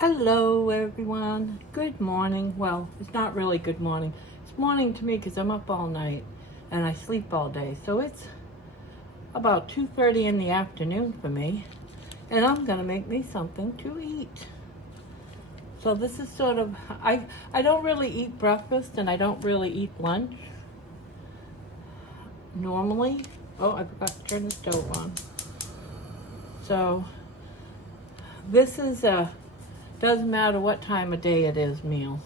Hello everyone, good morning. Well, it's not really good morning. It's morning to me because I'm up all night and I sleep all day. So it's about 2:30 in the afternoon for me and I'm gonna make me something to eat. So this is sort of, I don't really eat breakfast and I don't really eat lunch normally. Oh, I forgot to turn the stove on. So this is doesn't matter what time of day it is meal.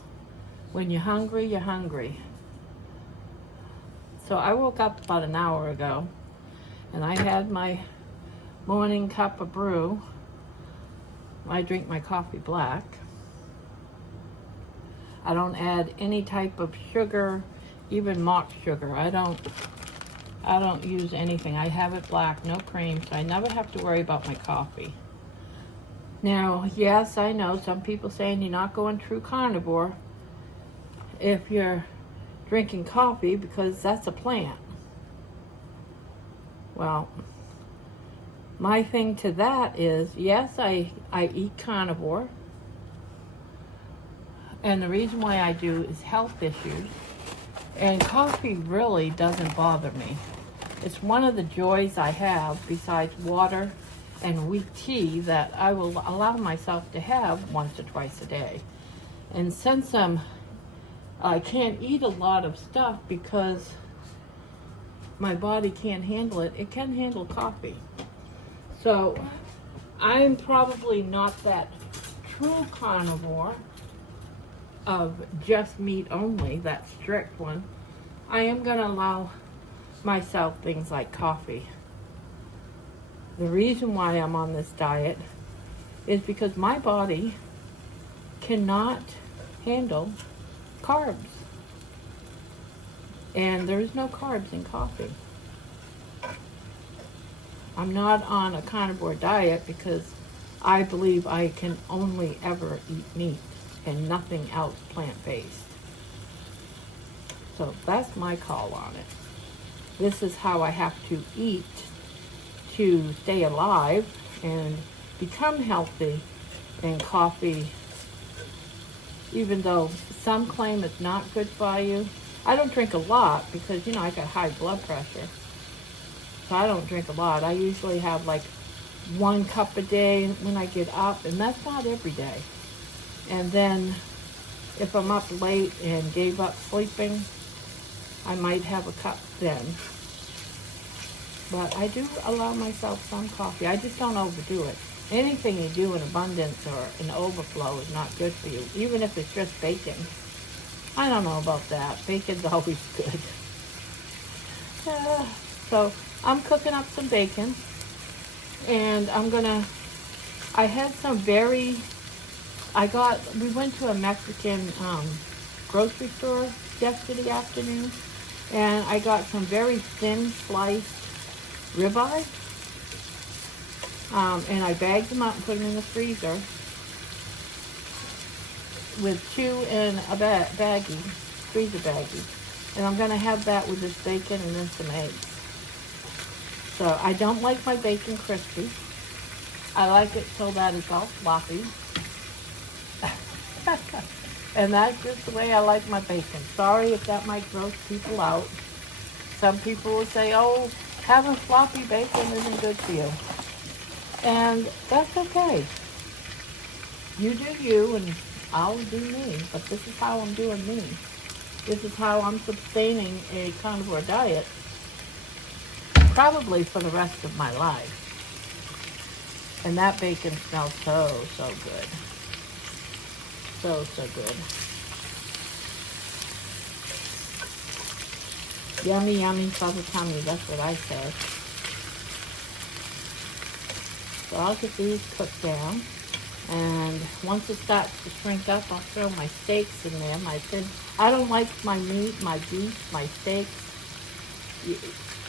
When you're hungry, you're hungry. So I woke up about an hour ago and I had my morning cup of brew. I drink my coffee black. I don't add any type of sugar, even mock sugar. I don't use anything. I have it black, no cream, so I never have to worry about my coffee. Now, yes, I know some people saying you're not going true carnivore if you're drinking coffee because that's a plant. Well, my thing to that is, yes, I eat carnivore. And the reason why I do is health issues. And coffee really doesn't bother me. It's one of the joys I have besides water and weak tea that I will allow myself to have once or twice a day. And since I can't eat a lot of stuff because my body can't handle it, it can handle coffee. So I'm probably not that true carnivore of just meat only, that strict one. I am going to allow myself things like coffee. The reason why I'm on this diet is because my body cannot handle carbs. And there is no carbs in coffee. I'm not on a carnivore diet because I believe I can only ever eat meat and nothing else plant-based. So that's my call on it. This is how I have to eat to stay alive and become healthy. And coffee, even though some claim it's not good for you, I don't drink a lot because, I got high blood pressure. So I don't drink a lot. I usually have like 1 cup a day when I get up, and that's not every day. And then if I'm up late and gave up sleeping, I might have a cup then. But I do allow myself some coffee. I just don't overdo it. Anything you do in abundance or an overflow is not good for you, even if it's just bacon. I don't know about that. Bacon's always good. So I'm cooking up some bacon, and I had some we went to a Mexican grocery store yesterday afternoon, and I got some very thin sliced ribeye, and I bagged them up and put them in the freezer with 2 in a freezer baggie, and I'm going to have that with this bacon and then some eggs. So I don't like my bacon crispy. I like it so that it's all floppy. And that's just the way I like my bacon. Sorry if that might gross people out. Some people will say, oh, having floppy bacon isn't good for you. And that's okay. You do you and I'll do me. But this is how I'm doing me. This is how I'm sustaining a carnivore diet. Probably for the rest of my life. And that bacon smells so good. So good. Yummy, yummy for the tummy. That's what I say. So I'll get these cooked down. And once it starts to shrink up, I'll throw my steaks in there. I don't like my meat, my beef, my steaks.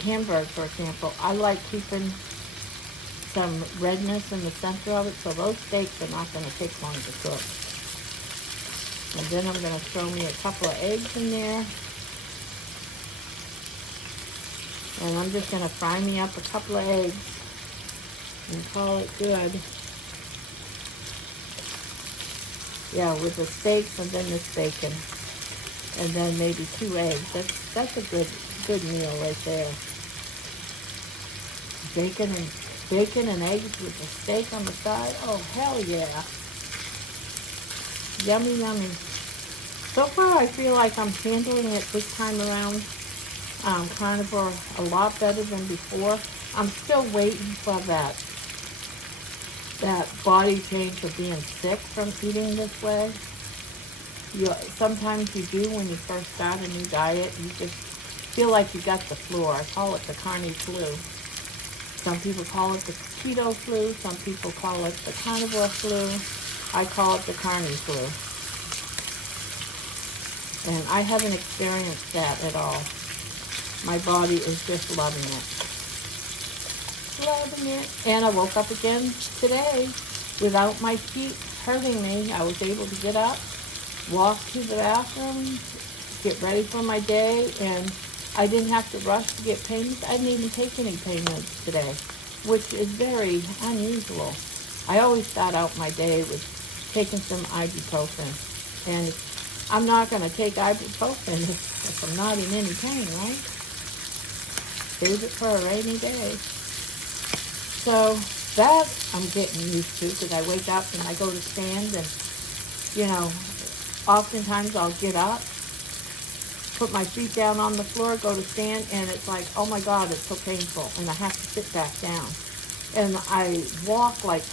Hamburger, for example. I like keeping some redness in the center of it. So those steaks are not going to take long to cook. And then I'm going to throw me a couple of eggs in there. And I'm just going to fry me up a couple of eggs and call it good. Yeah, with the steaks and then this bacon. And then maybe 2 eggs. That's a good meal right there. Bacon and eggs with the steak on the side. Oh, hell yeah. Yummy, yummy. So far, I feel like I'm handling it this time around, Carnivore, a lot better than before. I'm still waiting for that body change of being sick from eating this way. Sometimes you do when you first start a new diet. You just feel like you got the flu. I call it the carny flu. Some people call it the keto flu. Some people call it the carnivore flu. I call it the carny flu. And I haven't experienced that at all. My body is just loving it. Loving it. And I woke up again today without my feet hurting me. I was able to get up, walk to the bathroom, get ready for my day, and I didn't have to rush to get pain meds. I didn't even take any pain meds today, which is very unusual. I always start out my day with taking some ibuprofen, and I'm not going to take ibuprofen if I'm not in any pain, right? Save it for a rainy day. So that I'm getting used to, because I wake up and I go to stand, and, you know, oftentimes I'll get up, put my feet down on the floor, go to stand, and it's like, oh my God, it's so painful, and I have to sit back down. And I walk like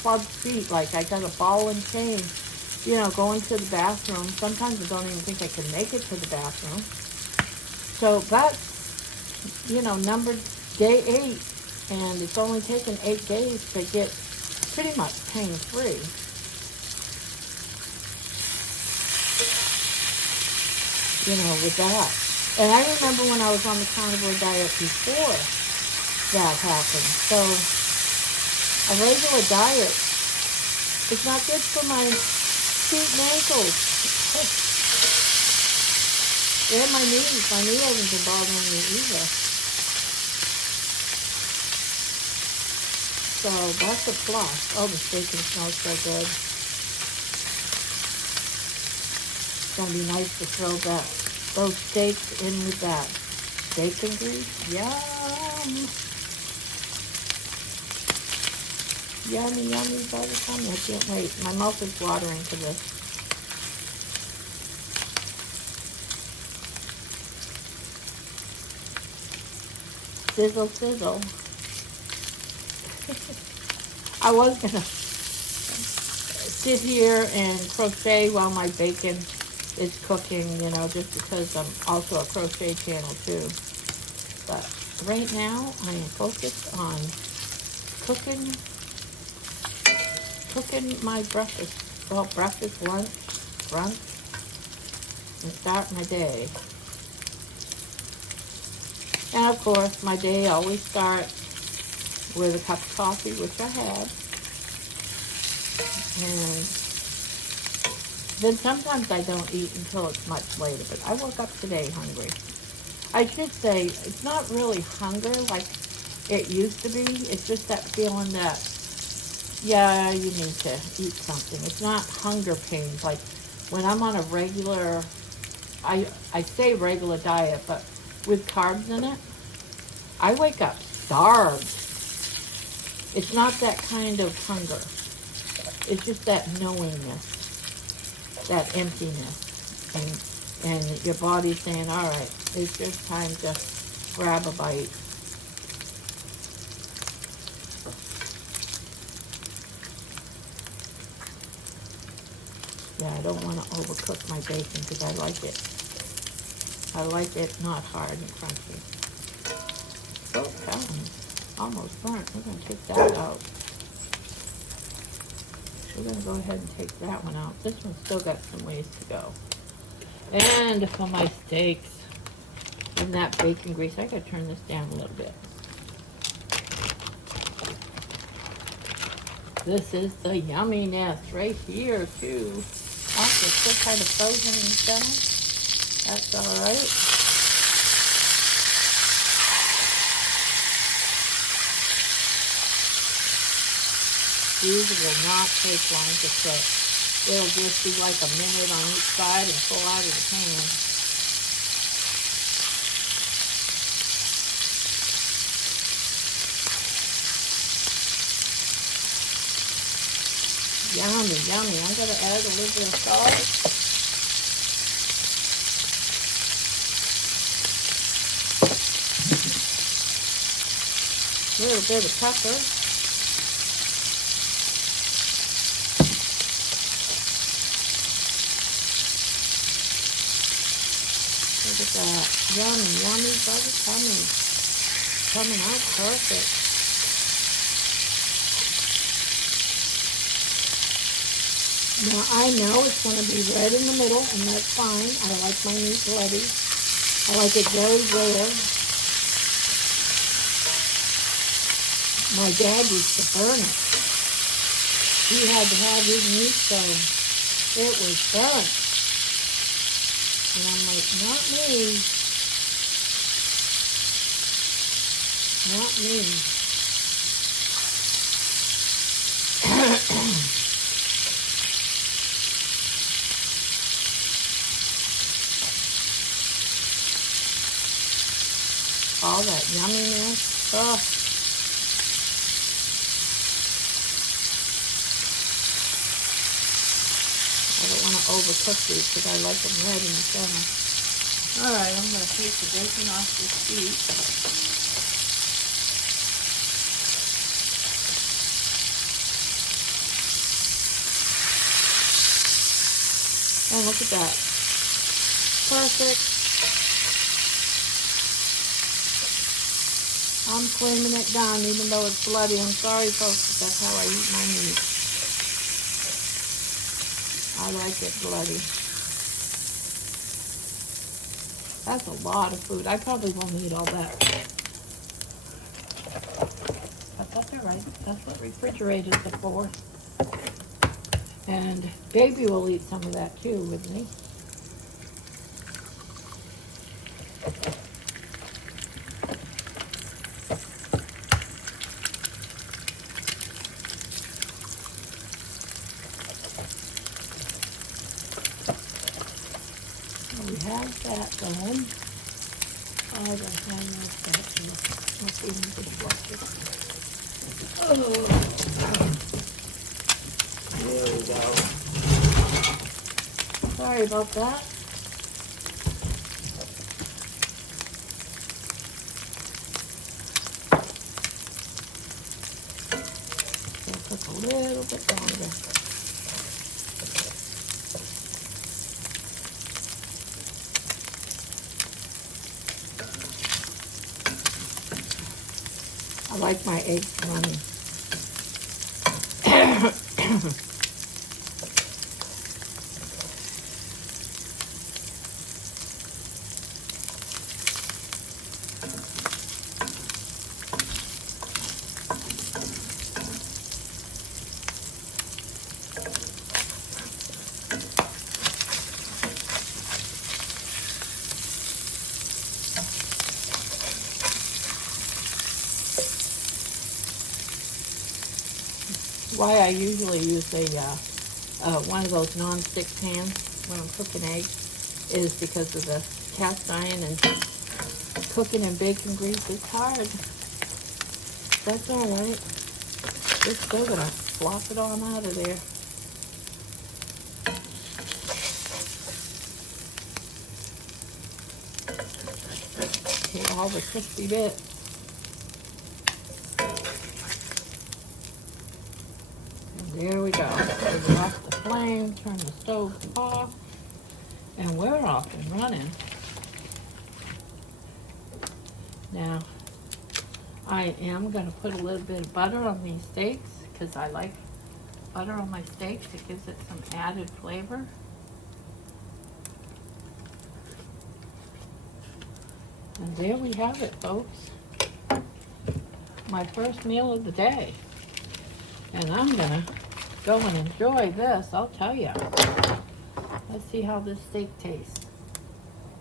club feet, like I got a ball and chain, you know, going to the bathroom. Sometimes I don't even think I can make it to the bathroom. So that's, you know, numbered day 8, and it's only taken 8 days to get pretty much pain-free. You know, with that. And I remember when I was on the carnivore diet before that happened. So a regular diet is not good for my feet and ankles. And my knees. My knee hasn't been bothering me either. So that's a plus. Oh, the steak smells so good. It's going to be nice to throw those steaks in with that bacon grease. Yum! Yummy, yummy buttercream. I can't wait. My mouth is watering to this. Sizzle, sizzle. I was going to sit here and crochet while my bacon is cooking, you know, just because I'm also a crochet channel too. But right now, I am focused on cooking my breakfast. Well, breakfast, lunch, brunch, and start my day. And of course, my day always starts with a cup of coffee, which I have. And then sometimes I don't eat until it's much later, but I woke up today hungry. I should say, it's not really hunger like it used to be. It's just that feeling that, yeah, you need to eat something. It's not hunger pains. Like when I'm on a regular, I say regular diet, but with carbs in it, I wake up starved. It's not that kind of hunger. It's just that knowingness, that emptiness, and your body's saying, all right, it's just time to grab a bite. Yeah, I don't want to overcook my bacon because I like it. I like it not hard and crunchy. So that one's almost burnt. We're going to take that out. We're going to go ahead and take that one out. This one's still got some ways to go. And for my steaks, in that bacon grease, I got to turn this down a little bit. This is the yumminess right here, too. Oh, it's still kind of frozen in the center. That's all right. These will not take long to cook. It'll just be like a minute on each side and pull out of the pan. Yummy, yummy. I'm going to add a little bit of salt. A little bit of pepper. Look at that. Yummy, yummy, butter tummy. Coming out perfect. Now I know it's going to be red in the middle, and that's fine. I like my meat bloody. I like it very rare. My dad used to burn it. He had to have his meat so it was burnt. And I'm like, not me. Not me. All that yumminess. Oh. I don't want to overcook these because I like them red in the center. Alright, I'm going to take the bacon off this sheet. And look at that. Perfect. I'm claiming it done even though it's bloody. I'm sorry folks, but that's how I eat my meat. I like it bloody. That's a lot of food. I probably won't eat all that. But that's all right. That's what refrigerators are for. And baby will eat some of that too with me. We have that done. I gotta hang that in. Must even put the bucket. Oh, there we go. Sorry about that. It'll cook a little bit longer. I like my eggs runny. Why I usually use a one of those non-stick pans when I'm cooking eggs is because of the cast iron, and cooking in bacon grease is hard. That's all right. Just still gonna flop it on out of there. Take all the crispy bits. There we go. We've off the flame, turn the stove off, and we're off and running. Now, I am going to put a little bit of butter on these steaks because I like butter on my steaks. It gives it some added flavor. And there we have it, folks. My first meal of the day. And I'm going to go and enjoy this, I'll tell you. Let's see how this steak tastes.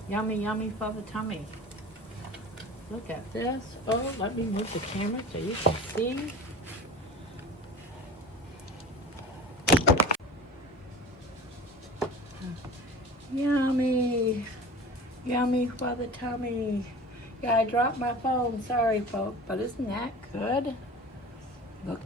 Yummy, yummy for the tummy. Look at this. Oh, let me move the camera so you can see. Yummy. Yummy for the tummy. Yeah, I dropped my phone. Sorry, folks, but isn't that good? Look.